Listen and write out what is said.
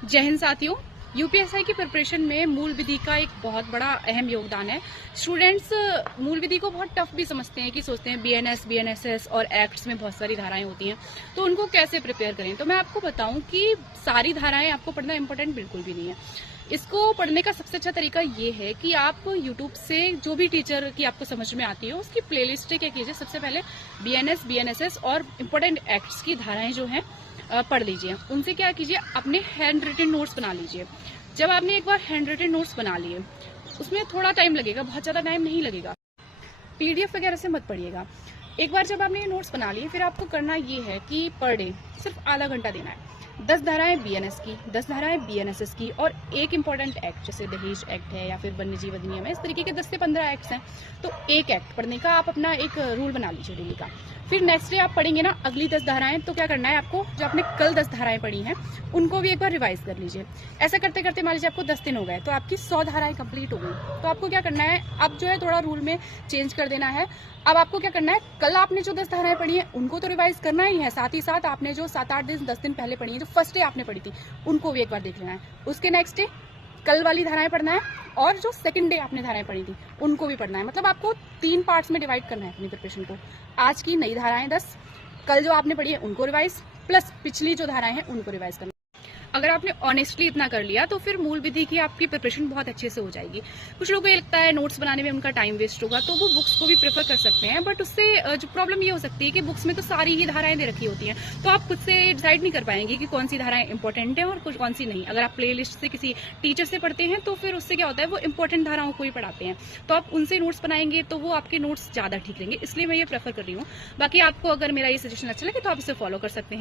जय हिंद साथियों। यूपीएसआई की प्रिपरेशन में मूल विधि का एक बहुत बड़ा अहम योगदान है। स्टूडेंट्स मूल विधि को बहुत टफ भी समझते हैं कि सोचते हैं बीएनएस, बीएनएसएस और एक्ट्स में बहुत सारी धाराएं होती हैं, तो उनको कैसे प्रिपेयर करें। तो मैं आपको बताऊं कि सारी धाराएं आपको पढ़ना इंपॉर्टेंट बिल्कुल भी नहीं है। इसको पढ़ने का सबसे अच्छा तरीका ये है कि आप यूट्यूब से जो भी टीचर की आपको समझ में आती हो उसकी प्लेलिस्ट क्या कीजिए। सबसे पहले बीएनएस, बीएनएसएस और इम्पोर्टेंट एक्ट्स की धाराएं जो हैं पढ़ लीजिए। उनसे क्या कीजिए, अपने हैंड रिटन नोट्स बना लीजिए। जब आपने एक बार हैंड रिटन नोट्स बना लिए, उसमें थोड़ा टाइम लगेगा, बहुत ज्यादा टाइम नहीं लगेगा। पीडीएफ वगैरह से मत पढ़िएगा। एक बार जब आपने ये नोट्स बना लिए, फिर आपको करना ये है कि पर डे सिर्फ आधा घंटा देना है। 10 धाराएं बीएनएस की, 10 धाराएं बीएनएसएस की और एक इंपॉर्टेंट एक्ट जैसे दहेज एक्ट है या फिर वन्य जीव अधिनियम है। इस तरीके के 10 से 15 एक्ट्स हैं, तो एक एक्ट पढ़ने का आप अपना एक रूल बना लीजिए डेली का। फिर नेक्स्ट डे आप पढ़ेंगे ना अगली 10 धाराएं, तो क्या करना है आपको, जो आपने कल 10 धाराएं पढ़ी हैं उनको भी एक बार रिवाइज कर लीजिए। ऐसा करते करते मान लीजिए आपको 10 दिन हो गए, तो आपकी 100 धाराएं कंप्लीट हो गई। तो आपको क्या करना है, अब जो है थोड़ा रूल में चेंज कर देना है। अब आपको क्या करना है, कल आपने जो 10 धाराएं पढ़ी हैं उनको तो रिवाइज करना ही है, साथ ही साथ आपने जो 7-8 दिन 10 दिन पहले पढ़ी है, जो फर्स्ट डे आपने पढ़ी थी, उनको भी एक बार देख लेना है। उसके नेक्स्ट डे कल वाली धाराएं पढ़ना है और जो सेकंड डे आपने धाराएं पढ़ी थी उनको भी पढ़ना है। मतलब आपको 3 पार्ट्स में डिवाइड करना है अपनी प्रिपरेशन को। आज की नई धाराएं 10, कल जो आपने पढ़ी है उनको रिवाइज, प्लस पिछली जो धाराएं हैं उनको रिवाइज करना। अगर आपने ऑनेस्टली इतना कर लिया तो फिर मूल विधि की आपकी प्रिपरेशन बहुत अच्छे से हो जाएगी। कुछ लोगों को ये लगता है नोट्स बनाने में उनका टाइम वेस्ट होगा, तो वो बुक्स को भी प्रेफर कर सकते हैं, बट उससे जो प्रॉब्लम ये हो सकती है कि बुक्स में तो सारी ही धाराएं दे रखी होती हैं, तो आप खुद से डिसाइड नहीं कर पाएंगे कि कौन सी धाराएं इंपॉर्टेंट है और कौन सी नहीं। अगर आप प्ले लिस्ट से किसी टीचर से पढ़ते हैं तो फिर उससे क्या होता है, वो इंपॉर्टेंट धाराओं को ही पढ़ाते हैं, तो आप उनसे नोट्स बनाएंगे तो वो आपके नोट्स ज्यादा ठीक रहेंगे। इसलिए मैं ये प्रेफर कर रही हूँ। बाकी आपको अगर मेरा ये सजेशन अच्छा लगे तो आप इसे फॉलो कर सकते हैं।